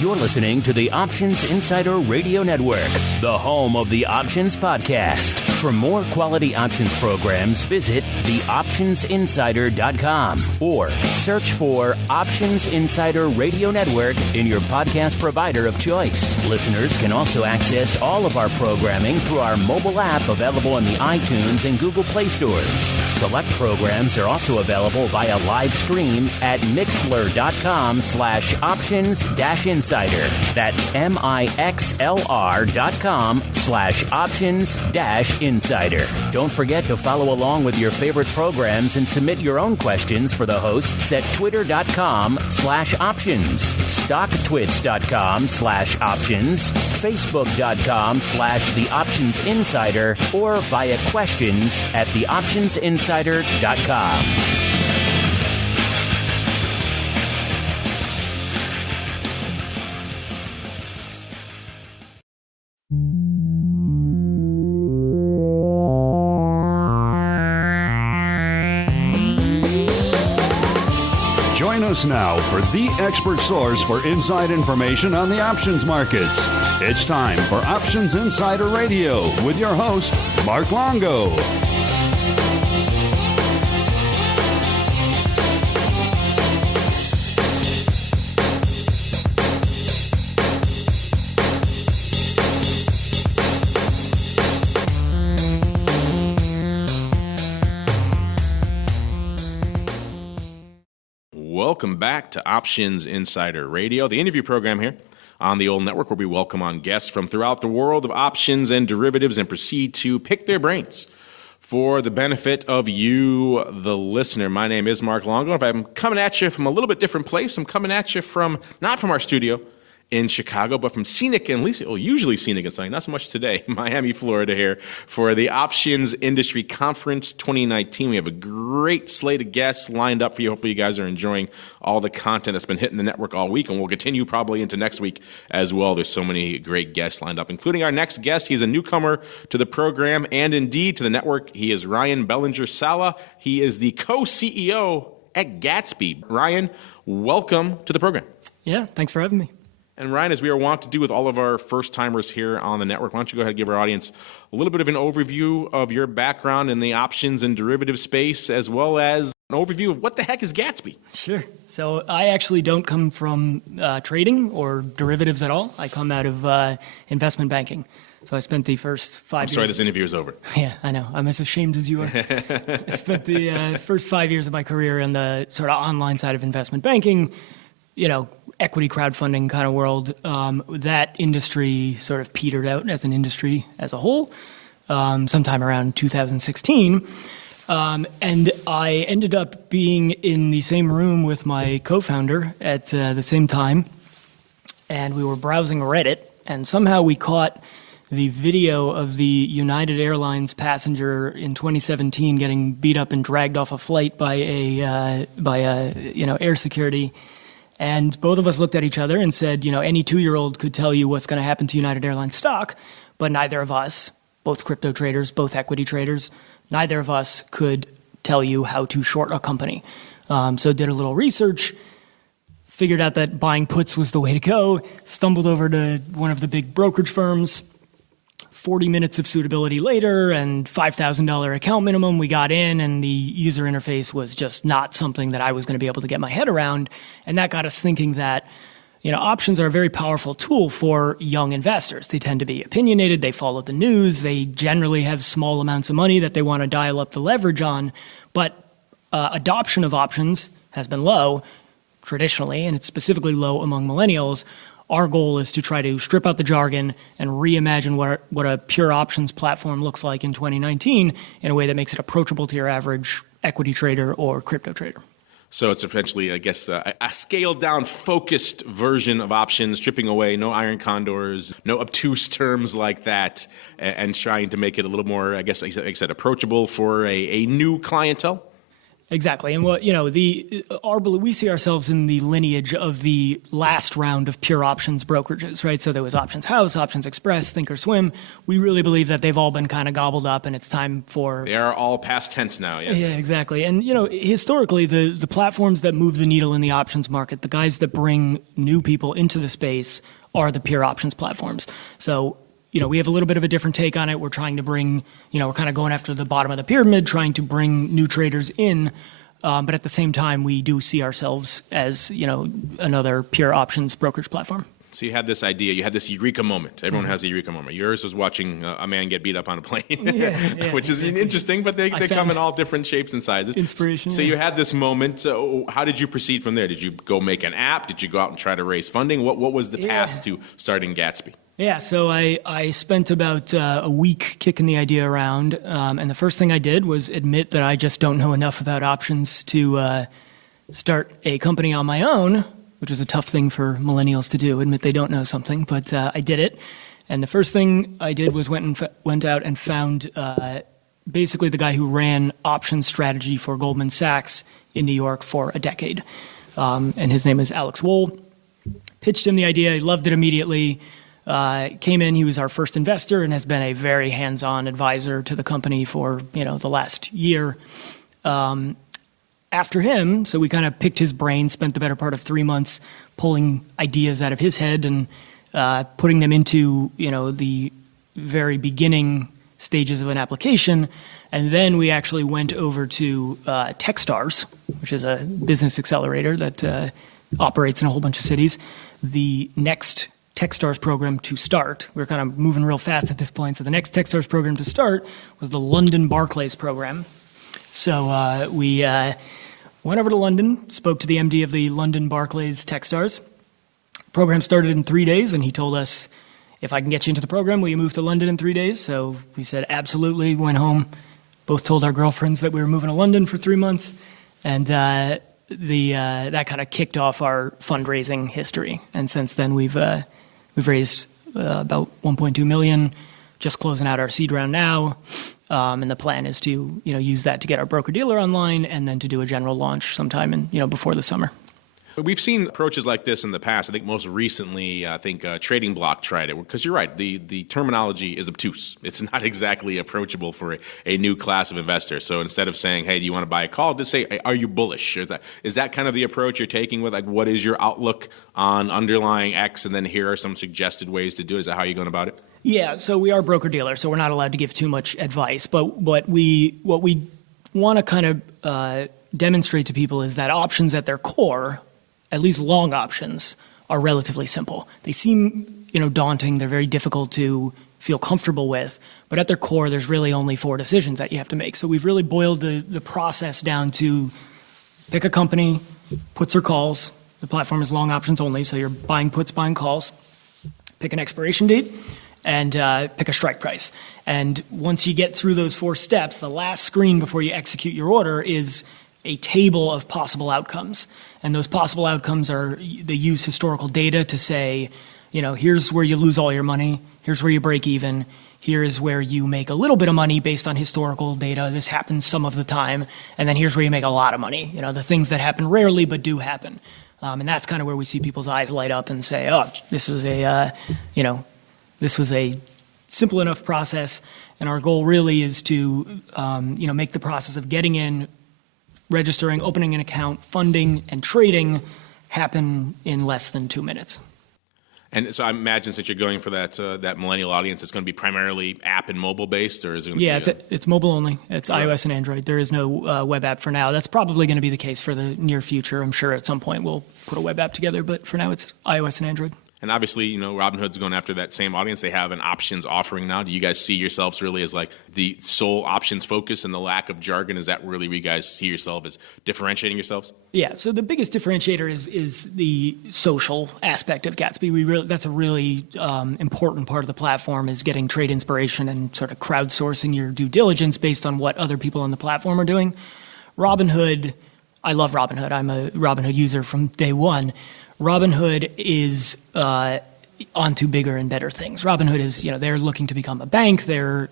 You're listening to the Options Insider Radio Network, the home of the Options Podcast. For more quality options programs, visit theoptionsinsider.com or search for Options Insider Radio Network in your podcast provider of choice. Listeners can also access all of our programming through our mobile app available in the iTunes and Google Play stores. Select programs are also available via live stream at mixlr.com/options-insider. That's mixlr.com/options-insider. Don't forget to follow along with your favorite programs and submit your own questions for the hosts at twitter.com/options, stocktwits.com/options, facebook.com/theoptionsinsider, or via questions at theoptionsinsider.com. Join us now for the expert source for inside information on the options markets. It's time for Options Insider Radio with your host, Mark Longo. Welcome back to Options Insider Radio, the interview program here on the old network where we welcome on guests from throughout the world of options and derivatives and proceed to pick their brains for the benefit of you, the listener. My name is Mark Longo. If I'm coming at you from a little bit different place, I'm coming at you from not from our studio in Chicago, but from scenic and usually scenic and sunny, not so much today, Miami, Florida here for the Options Industry Conference 2019. We have a great slate of guests lined up for you. Hopefully you guys are enjoying all the content that's been hitting the network all week, and we'll continue probably into next week as well. There's so many great guests lined up, including our next guest. He's a newcomer to the program and indeed to the network. He is Ryan Bellinger-Sala. He is the co-CEO at Gatsby. Ryan, welcome to the program. Yeah, thanks for having me. And Ryan, as we are wont to do with all of our first-timers here on the network, why don't you go ahead and give our audience a little bit of an overview of your background in the options and derivative space, as well as an overview of what the heck is Gatsby? Sure. So I actually don't come from trading or derivatives at all. I come out of investment banking. So I spent the first 5 years... I'm sorry, this interview is over. Yeah, I know. I'm as ashamed as you are. I spent the first 5 years of my career in the sort of online side of investment banking, equity crowdfunding kind of world. That industry sort of petered out as an industry as a whole sometime around 2016. And I ended up being in the same room with my co-founder at the same time. And we were browsing Reddit, and somehow we caught the video of the United Airlines passenger in 2017 getting beat up and dragged off a flight by a air security. And both of us looked at each other and said, any 2-year-old could tell you what's going to happen to United Airlines stock, but neither of us, both crypto traders, both equity traders, neither of us could tell you how to short a company. So did a little research, figured out that buying puts was the way to go, stumbled over to one of the big brokerage firms. 40 minutes of suitability later and $5,000 account minimum, we got in, and the user interface was just not something that I was going to be able to get my head around. And that got us thinking that, options are a very powerful tool for young investors. They tend to be opinionated, they follow the news, they generally have small amounts of money that they want to dial up the leverage on. But adoption of options has been low traditionally, and it's specifically low among millennials. Our goal is to try to strip out the jargon and reimagine what a pure options platform looks like in 2019 in a way that makes it approachable to your average equity trader or crypto trader. So it's essentially, I guess, a scaled-down, focused version of options, stripping away no iron condors, no obtuse terms like that, and trying to make it a little more, I guess, like I said, approachable for a new clientele? Exactly. And we see ourselves in the lineage of the last round of pure options brokerages, right? So there was Options House, Options Express, Thinkorswim. We really believe that they've all been kind of gobbled up and it's time for... They are all past tense now, yes. Yeah, exactly. And, historically, the platforms that move the needle in the options market, the guys that bring new people into the space are the pure options platforms. So, we have a little bit of a different take on it. We're trying to bring, we're kind of going after the bottom of the pyramid, trying to bring new traders in. But at the same time, we do see ourselves as, another pure options brokerage platform. So you had this idea, you had this eureka moment. Everyone has a eureka moment. Yours was watching a man get beat up on a plane, which is interesting, but they come in all different shapes and sizes. Inspiration. So you had this moment. How did you proceed from there? Did you go make an app? Did you go out and try to raise funding? What was the path to starting Gatsby? Yeah, so I spent about a week kicking the idea around, and the first thing I did was admit that I just don't know enough about options to start a company on my own, which is a tough thing for millennials to do, admit they don't know something, but I did it. And the first thing I did was went out and found basically the guy who ran options strategy for Goldman Sachs in New York for a decade, and his name is Alex Wohl. Pitched him the idea, he loved it immediately. Came in, he was our first investor and has been a very hands-on advisor to the company for, the last year. After him, so we kind of picked his brain, spent the better part of 3 months pulling ideas out of his head and putting them into, the very beginning stages of an application. And then we actually went over to Techstars, which is a business accelerator that operates in a whole bunch of cities. The next Techstars program to start. We're kind of moving real fast at this point. So the next Techstars program to start was the London Barclays program. So we went over to London, spoke to the MD of the London Barclays Techstars. Program started in 3 days, and he told us, if I can get you into the program, will you move to London in 3 days? So we said, absolutely, went home, both told our girlfriends that we were moving to London for 3 months, and that kind of kicked off our fundraising history. And since then, we've raised about $1.2 million, just closing out our seed round now, and the plan is to use that to get our broker-dealer online and then to do a general launch sometime in before the summer. We've seen approaches like this in the past. I think most recently, Trading Block tried it. Because you're right, the terminology is obtuse. It's not exactly approachable for a new class of investor. So instead of saying, hey, do you want to buy a call, just say, hey, are you bullish? Is that kind of the approach you're taking with, what is your outlook on underlying X? And then here are some suggested ways to do it. Is that how you're going about it? Yeah, so we are broker-dealer, so we're not allowed to give too much advice. But what we want to kind of demonstrate to people is that options at their core, at least long options, are relatively simple. They seem, daunting. They're very difficult to feel comfortable with. But at their core, there's really only 4 decisions that you have to make. So we've really boiled the process down to pick a company, puts or calls. The platform is long options only, so you're buying puts, buying calls. Pick an expiration date, and pick a strike price. And once you get through those 4 steps, the last screen before you execute your order is a table of possible outcomes. And those possible outcomes they use historical data to say, here's where you lose all your money, here's where you break even, here is where you make a little bit of money based on historical data, this happens some of the time, and then here's where you make a lot of money, the things that happen rarely but do happen. And that's kind of where we see people's eyes light up and say, oh, this was a simple enough process, and our goal really is to make the process of getting in, registering, opening an account, funding, and trading happen in less than 2 minutes. And so I imagine since you're going for that millennial audience, it's going to be primarily app and mobile based, or is it going to be? It's mobile only. It's iOS and Android. There is no web app for now. That's probably going to be the case for the near future. I'm sure at some point we'll put a web app together, but for now it's iOS and Android. And obviously, Robinhood's going after that same audience. They have an options offering now. Do you guys see yourselves really as the sole options focus and the lack of jargon? Is that really where you guys see yourself as differentiating yourselves? Yeah. So the biggest differentiator is the social aspect of Gatsby. That's a really important part of the platform, is getting trade inspiration and sort of crowdsourcing your due diligence based on what other people on the platform are doing. Robinhood, I love Robinhood. I'm a Robinhood user from day one. Robinhood is onto bigger and better things. Robinhood is, they're looking to become a bank. They're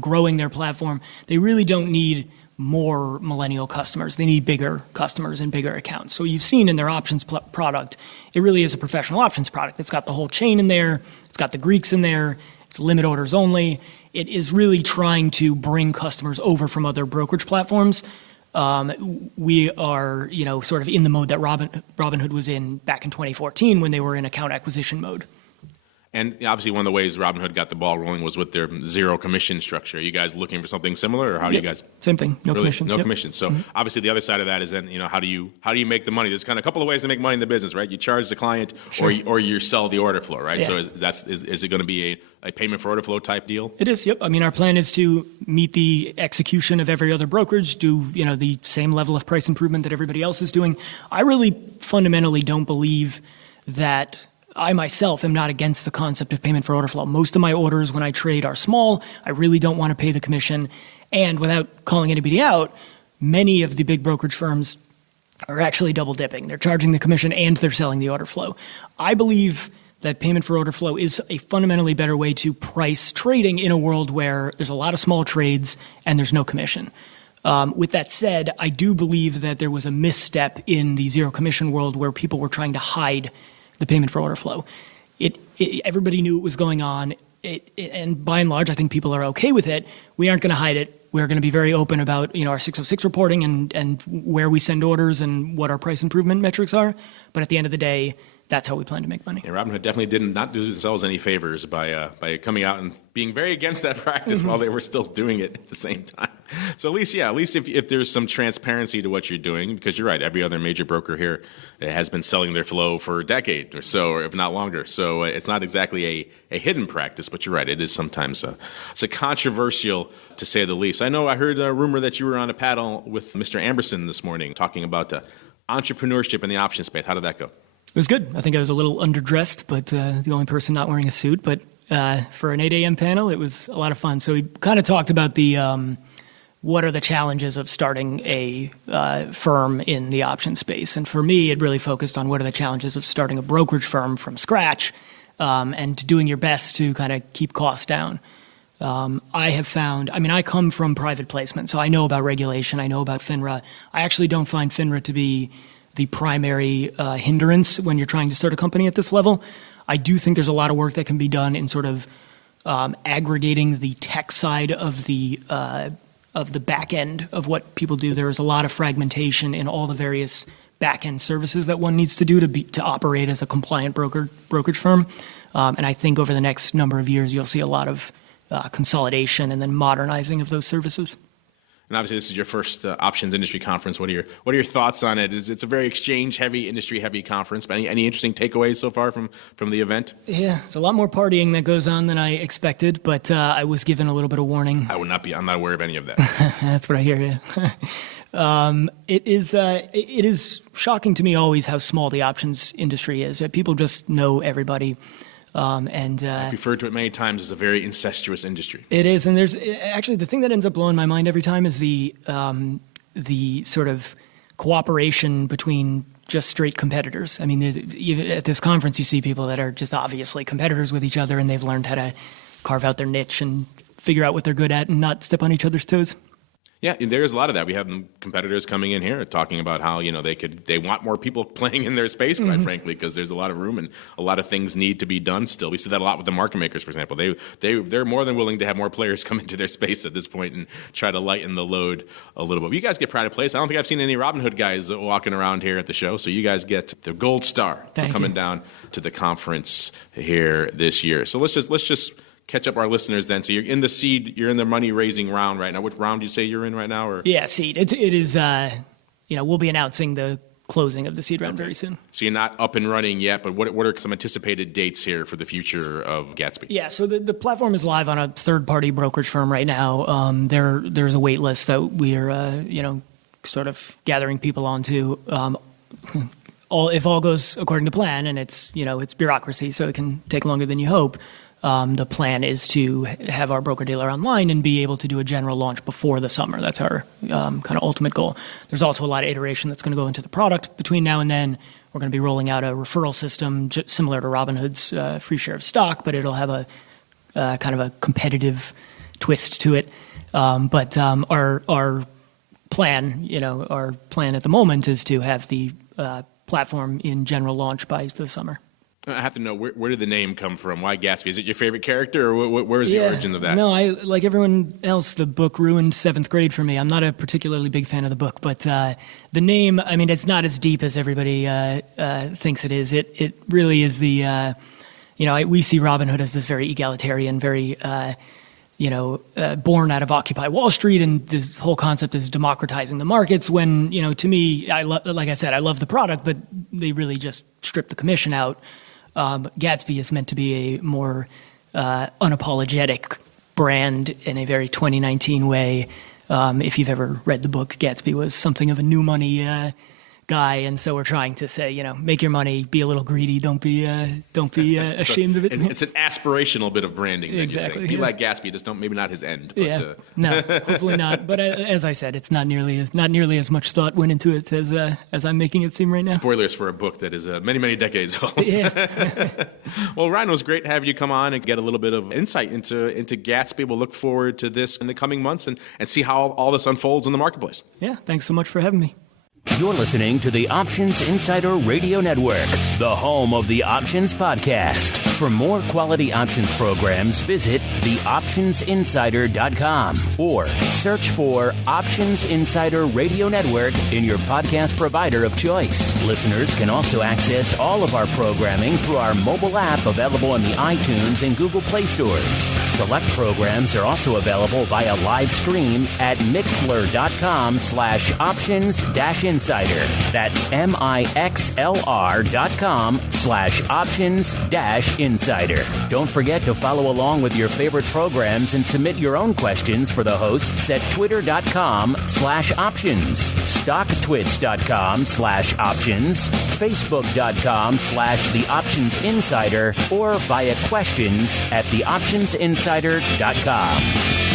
growing their platform. They really don't need more millennial customers. They need bigger customers and bigger accounts. So you've seen in their options product, it really is a professional options product. It's got the whole chain in there. It's got the Greeks in there. It's limit orders only. It is really trying to bring customers over from other brokerage platforms. We are, sort of in the mode that Robinhood was in back in 2014 when they were in account acquisition mode. And obviously, one of the ways Robinhood got the ball rolling was with their zero commission structure. Are you guys looking for something similar, or how do you guys? Same thing. No really? commissions. No Yep. commissions. So obviously, the other side of that is then how do you make the money? There's kind of a couple of ways to make money in the business, right? You charge the client, Sure. or you sell the order flow, right? Yeah. So is it going to be a payment for order flow type deal? It is. Yep. I mean, our plan is to meet the execution of every other brokerage, do the same level of price improvement that everybody else is doing. I really fundamentally don't believe that. I myself am not against the concept of payment for order flow. Most of my orders when I trade are small. I really don't want to pay the commission. And without calling anybody out, many of the big brokerage firms are actually double dipping. They're charging the commission and they're selling the order flow. I believe that payment for order flow is a fundamentally better way to price trading in a world where there's a lot of small trades and there's no commission. With that said, I do believe that there was a misstep in the zero commission world where people were trying to hide the payment for order flow. Everybody knew it was going on, and by and large, I think people are okay with it. We aren't going to hide it. We're going to be very open about our 606 reporting and where we send orders and what our price improvement metrics are. But at the end of the day, that's how we plan to make money. Yeah, Robinhood definitely did not do themselves any favors by coming out and being very against that practice while they were still doing it at the same time. So at least if there's some transparency to what you're doing, because you're right, every other major broker here has been selling their flow for a decade or so, or if not longer. So it's not exactly a hidden practice, but you're right, it is sometimes it's a controversial, to say the least. I know I heard a rumor that you were on a panel with Mr. Amberson this morning talking about entrepreneurship in the option space. How did that go? It was good. I think I was a little underdressed, but the only person not wearing a suit. But for an 8 a.m. panel, it was a lot of fun. So we kind of talked about what are the challenges of starting a firm in the option space. And for me, it really focused on what are the challenges of starting a brokerage firm from scratch and doing your best to kind of keep costs down. I have found, I come from private placement, so I know about regulation. I know about FINRA. I actually don't find FINRA to be the primary hindrance when you're trying to start a company at this level. I do think there's a lot of work that can be done in sort of aggregating the tech side of the back end of what people do. There is a lot of fragmentation in all the various back end services that one needs to do to operate as a compliant brokerage firm. And I think over the next number of years, you'll see a lot of consolidation and then modernizing of those services. And obviously, this is your first options industry conference. What are your thoughts on it? It's a very exchange-heavy, industry-heavy conference. But any interesting takeaways so far from the event? Yeah, there's a lot more partying that goes on than I expected, but I was given a little bit of warning. I'm not aware of any of that. That's what I hear. Yeah. It is shocking to me always how small the options industry is. People just know everybody. I've referred to it many times as a very incestuous industry. It is, and there's actually the thing that ends up blowing my mind every time is the sort of cooperation between just straight competitors. I mean, at this conference, you see people that are just obviously competitors with each other, and they've learned how to carve out their niche and figure out what they're good at and not step on each other's toes. Yeah, there's a lot of that. We have competitors coming in here talking about how they want more people playing in their space, quite frankly, because there's a lot of room and a lot of things need to be done still. We see that a lot with the market makers, for example. They're more than willing to have more players come into their space at this point and try to lighten the load a little bit. But you guys get pride of place. I don't think I've seen any Robinhood guys walking around here at the show, so you guys get the gold star for coming down to the conference here this year. So let's just catch up our listeners then. So you're in the money raising round right now. Which round do you say you're in right now? Or? Yeah, seed. It is, we'll be announcing the closing of the seed round very soon. So you're not up and running yet, but what are some anticipated dates here for the future of Gatsby? Yeah, so the platform is live on a third-party brokerage firm right now. There's a wait list that we are, sort of gathering people onto. If all goes according to plan, and it's bureaucracy, so it can take longer than you hope. The plan is to have our broker-dealer online and be able to do a general launch before the summer. That's our kind of ultimate goal. There's also a lot of iteration that's going to go into the product between now and then. We're going to be rolling out a referral system similar to Robinhood's free share of stock, but it'll have a kind of a competitive twist to it. But our plan, our plan at the moment is to have the platform in general launch by the summer. I have to know, where did the name come from? Why Gatsby? Is it your favorite character, or where is the origin of that? No, like everyone else, the book ruined 7th grade for me. I'm not a particularly big fan of the book, but the name, it's not as deep as everybody thinks it is. It really is the, we see Robin Hood as this very egalitarian, very, born out of Occupy Wall Street, and this whole concept is democratizing the markets when, to me, like I said, I love the product, but they really just stripped the commission out. Gatsby is meant to be a more unapologetic brand in a very 2019 way. If you've ever read the book, Gatsby was something of a new money guy, and so we're trying to say, make your money, be a little greedy, don't be ashamed of it. It's an aspirational bit of branding. Exactly. Be like Gatsby, just don't, maybe not his end. But, no, hopefully not. But as I said, it's not nearly as much thought went into it as I'm making it seem right now. Spoilers for a book that is many, many decades old. Yeah. Well, Ryan, it was great to have you come on and get a little bit of insight into Gatsby. We'll look forward to this in the coming months and see how all this unfolds in the marketplace. Yeah, thanks so much for having me. You're listening to the Options Insider Radio Network, the home of the Options Podcast. For more quality options programs, visit theoptionsinsider.com or search for Options Insider Radio Network in your podcast provider of choice. Listeners can also access all of our programming through our mobile app available in the iTunes and Google Play stores. Select programs are also available via live stream at mixlr.com/options-insider. That's mixlr.com/options-insider. Don't forget to follow along with your favorite programs and submit your own questions for the hosts at twitter.com/options, stocktwits.com/options, facebook.com/theoptionsinsider, or via questions@theoptionsinsider.com.